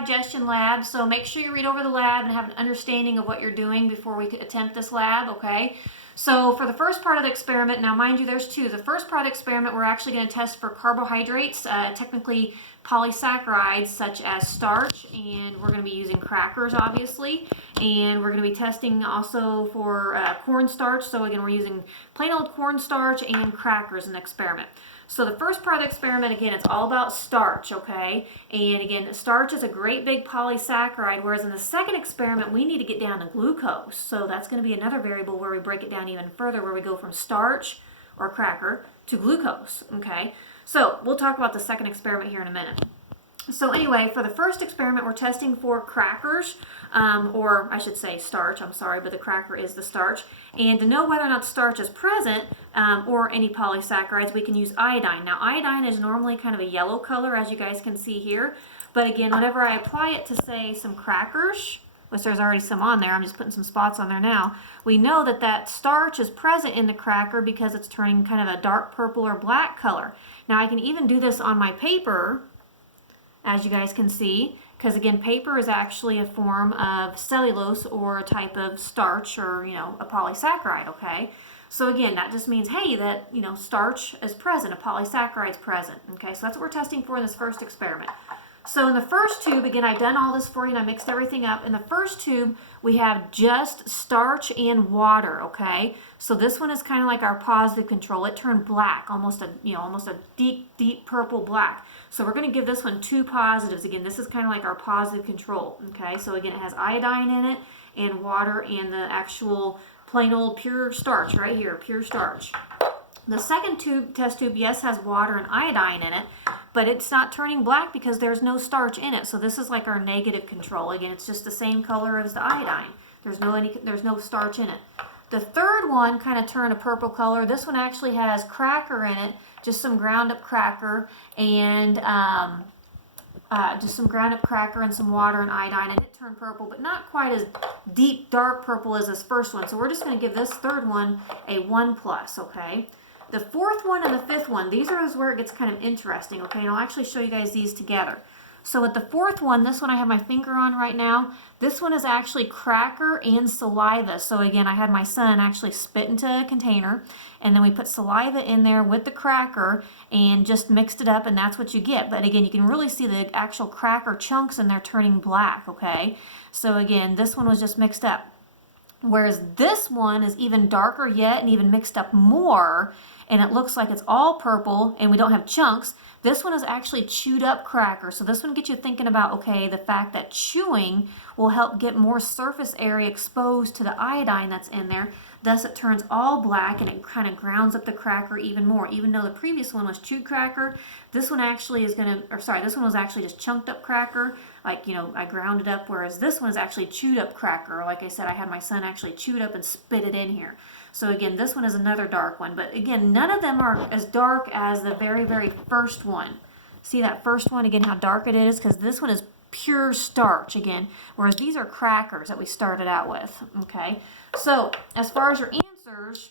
digestion lab, so make sure you read over the lab and have an understanding of what you're doing before we attempt this lab, okay? So for the first part of the experiment, now mind you there's two. The first part of the experiment we're actually going to test for carbohydrates, technically polysaccharides such as starch, and we're going to be using crackers obviously, and we're going to be testing also for cornstarch. So again, we're using plain old cornstarch and crackers in the experiment. So the first part of the experiment, again, it's all about starch, okay? And again, starch is a great big polysaccharide, whereas in the second experiment, we need to get down to glucose. So that's going to be another variable where we break it down even further, where we go from starch or cracker to glucose, okay? So we'll talk about the second experiment here in a minute. So anyway, for the first experiment, we're testing for crackers, or I should say starch, I'm sorry, but the cracker is the starch. And to know whether or not starch is present, or any polysaccharides, we can use iodine. Now, iodine is normally kind of a yellow color, as you guys can see here. But again, whenever I apply it to, say, some crackers, which there's already some on there, I'm just putting some spots on there now, we know that that starch is present in the cracker because it's turning kind of a dark purple or black color. Now, I can even do this on my paper, as you guys can see, because again, paper is actually a form of cellulose or a type of starch, or a polysaccharide, okay? So again, that just means, hey, that starch is present, a polysaccharide is present, okay? So that's what we're testing for in this first experiment. So in the first tube, again, I've done all this for you and I mixed everything up. In the first tube, we have just starch and water, okay? So this one is kind of like our positive control. It turned black, almost a deep, deep purple black. So we're going to give this one 2 positives. Again, this is kind of like our positive control, okay? So again, it has iodine in it and water and the actual plain old pure starch right here, pure starch. The second test tube, yes, has water and iodine in it, but it's not turning black because there's no starch in it. So this is like our negative control. Again, it's just the same color as the iodine. There's no starch in it. The third one kind of turned a purple color. This one actually has cracker in it, just some ground up cracker and some water and iodine, and it turned purple, but not quite as deep, dark purple as this first one. So we're just going to give this third one a 1+, okay? The fourth one and the fifth one, these are where it gets kind of interesting, okay? And I'll actually show you guys these together. So with the fourth one, this one I have my finger on right now, this one is actually cracker and saliva. So again, I had my son actually spit into a container, and then we put saliva in there with the cracker and just mixed it up, and that's what you get. But again, you can really see the actual cracker chunks in there turning black, okay? So again, this one was just mixed up. Whereas this one is even darker yet and even mixed up more, and it looks like it's all purple and we don't have chunks. This one is actually chewed up cracker. So this one gets you thinking about, okay, the fact that chewing will help get more surface area exposed to the iodine that's in there. Thus it turns all black and it kind of grounds up the cracker even more. Even though the previous one was chewed cracker, this one actually is this one was actually just chunked up cracker. Like, I ground it up, whereas this one is actually chewed up cracker. Like I said, I had my son actually chew it up and spit it in here. So again, this one is another dark one. But again, none of them are as dark as the very, very first one. See that first one, again, how dark it is? Because this one is pure starch, again, whereas these are crackers that we started out with, okay? So as far as your answers,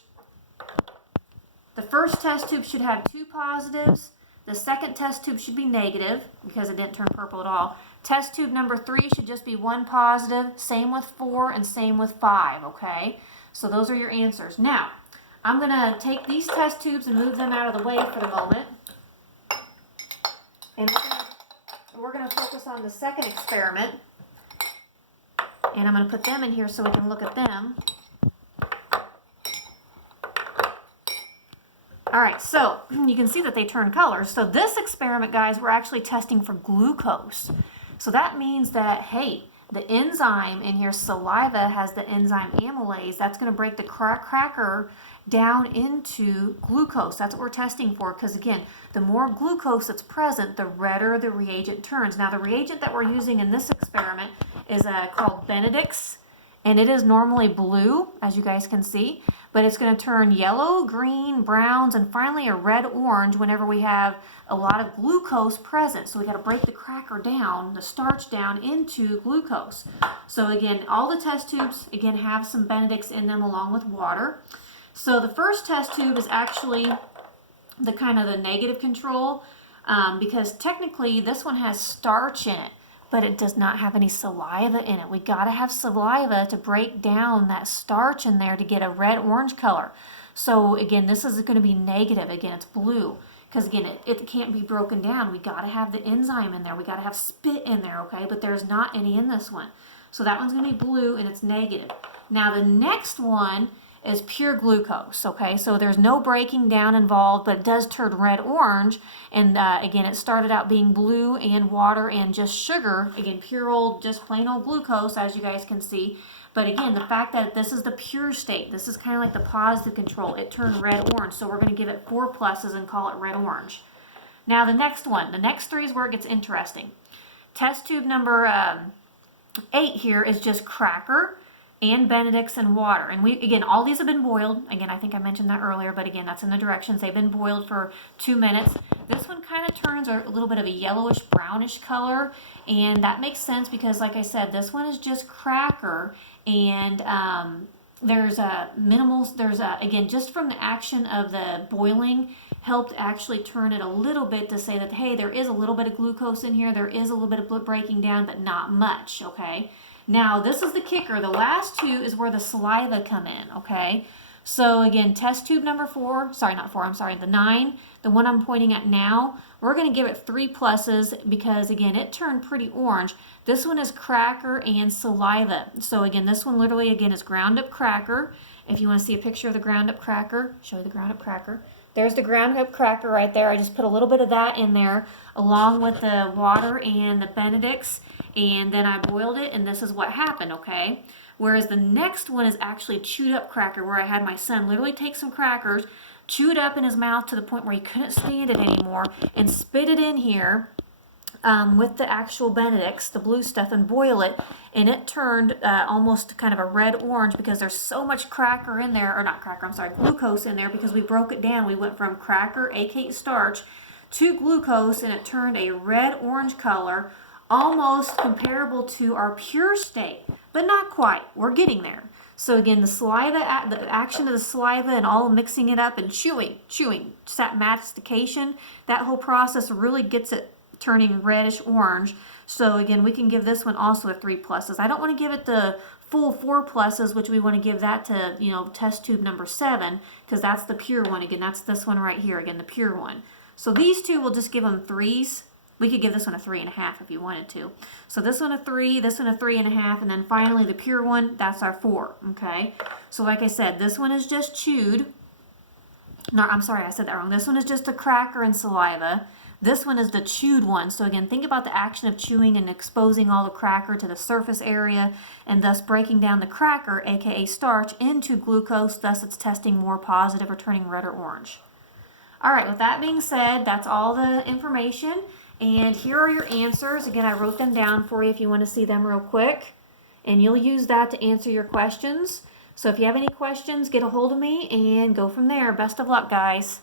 the first test tube should have 2 positives. The second test tube should be negative because it didn't turn purple at all. Test tube number 3 should just be 1 positive. Same with 4 and same with 5, okay? So those are your answers. Now, I'm going to take these test tubes and move them out of the way for the moment. And we're going to focus on the second experiment. And I'm going to put them in here so we can look at them. Alright, so you can see that they turn colors. So this experiment, guys, we're actually testing for glucose. So that means that, hey, the enzyme in here, saliva, has the enzyme amylase. That's going to break the cracker down into glucose. That's what we're testing for, because again, the more glucose that's present, the redder the reagent turns. Now, the reagent that we're using in this experiment is called Benedict's, and it is normally blue, as you guys can see, but it's going to turn yellow, green, browns, and finally a red-orange whenever we have a lot of glucose present. So we got to break the cracker down, the starch down, into glucose. So again, all the test tubes, again, have some Benedict's in them along with water. So the first test tube is actually the negative control, because technically this one has starch in it. but it does not have any saliva in it. We gotta have saliva to break down that starch in there to get a red-orange color. So again, this is gonna be negative. Again, it's blue. Because again, it can't be broken down. We gotta have the enzyme in there. We gotta have spit in there, okay? But there's not any in this one. So that one's gonna be blue and it's negative. Now the next one is pure glucose, okay? So there's no breaking down involved, but it does turn red-orange. And again, it started out being blue and water and just sugar. Again, pure old, just plain old glucose, as you guys can see. But again, the fact that this is the pure state, this is kind of like the positive control, it turned red-orange. So we're gonna give it 4 pluses and call it red-orange. Now the next one, the next 3 is where it gets interesting. Test tube number 8 here is just cracker and Benedict's and water. And we, again, all these have been boiled. Again, I think I mentioned that earlier, but again, that's in the directions. They've been boiled for 2 minutes. This one kind of turns a little bit of a yellowish brownish color, and that makes sense because, like I said, this one is just cracker, and there's a again, just from the action of the boiling, helped actually turn it a little bit to say that, hey, there is a little bit of glucose in here, there is a little bit of breaking down, but not much, okay? Now, this is the kicker. The last 2 is where the saliva come in, okay? So again, test tube number 4, sorry, not 4, I'm sorry, the 9, the one I'm pointing at now, we're going to give it 3 pluses because, again, it turned pretty orange. This one is cracker and saliva. So again, this one literally, again, is ground up cracker. If you want to see a picture of the ground up cracker, show you the ground up cracker. There's the ground up cracker right there. I just put a little bit of that in there along with the water and the Benedict's, and then I boiled it, and this is what happened, okay? Whereas the next one is actually chewed up cracker, where I had my son literally take some crackers, chew it up in his mouth to the point where he couldn't stand it anymore, and spit it in here with the actual Benedict's, the blue stuff, and boil it, and it turned almost kind of a red-orange because there's so much cracker in there, or not cracker, I'm sorry, glucose in there, because we broke it down. We went from cracker, aka starch, to glucose, and it turned a red-orange color, almost comparable to our pure state, but not quite. We're getting there. So again, the saliva, the action of the saliva and all mixing it up and chewing, just that mastication, that whole process really gets it turning reddish orange. So again, we can give this one also a 3 pluses. I don't want to give it the full 4 pluses, which we want to give that to, you know, test tube number 7, because that's the pure one. Again, that's this one right here, again, the pure one. So these 2, we'll just give them 3s. We could give this one a 3.5 if you wanted to. So this one a 3, this one a 3.5, and then finally the pure one, that's our 4, okay? So like I said, this one is just chewed. No, I'm sorry, I said that wrong. This one is just a cracker and saliva. This one is the chewed one. So again, think about the action of chewing and exposing all the cracker to the surface area, and thus breaking down the cracker, aka starch, into glucose, thus it's testing more positive or turning red or orange. All right, with that being said, that's all the information. And here are your answers. Again, I wrote them down for you if you want to see them real quick. And you'll use that to answer your questions. So if you have any questions, get a hold of me and go from there. Best of luck, guys.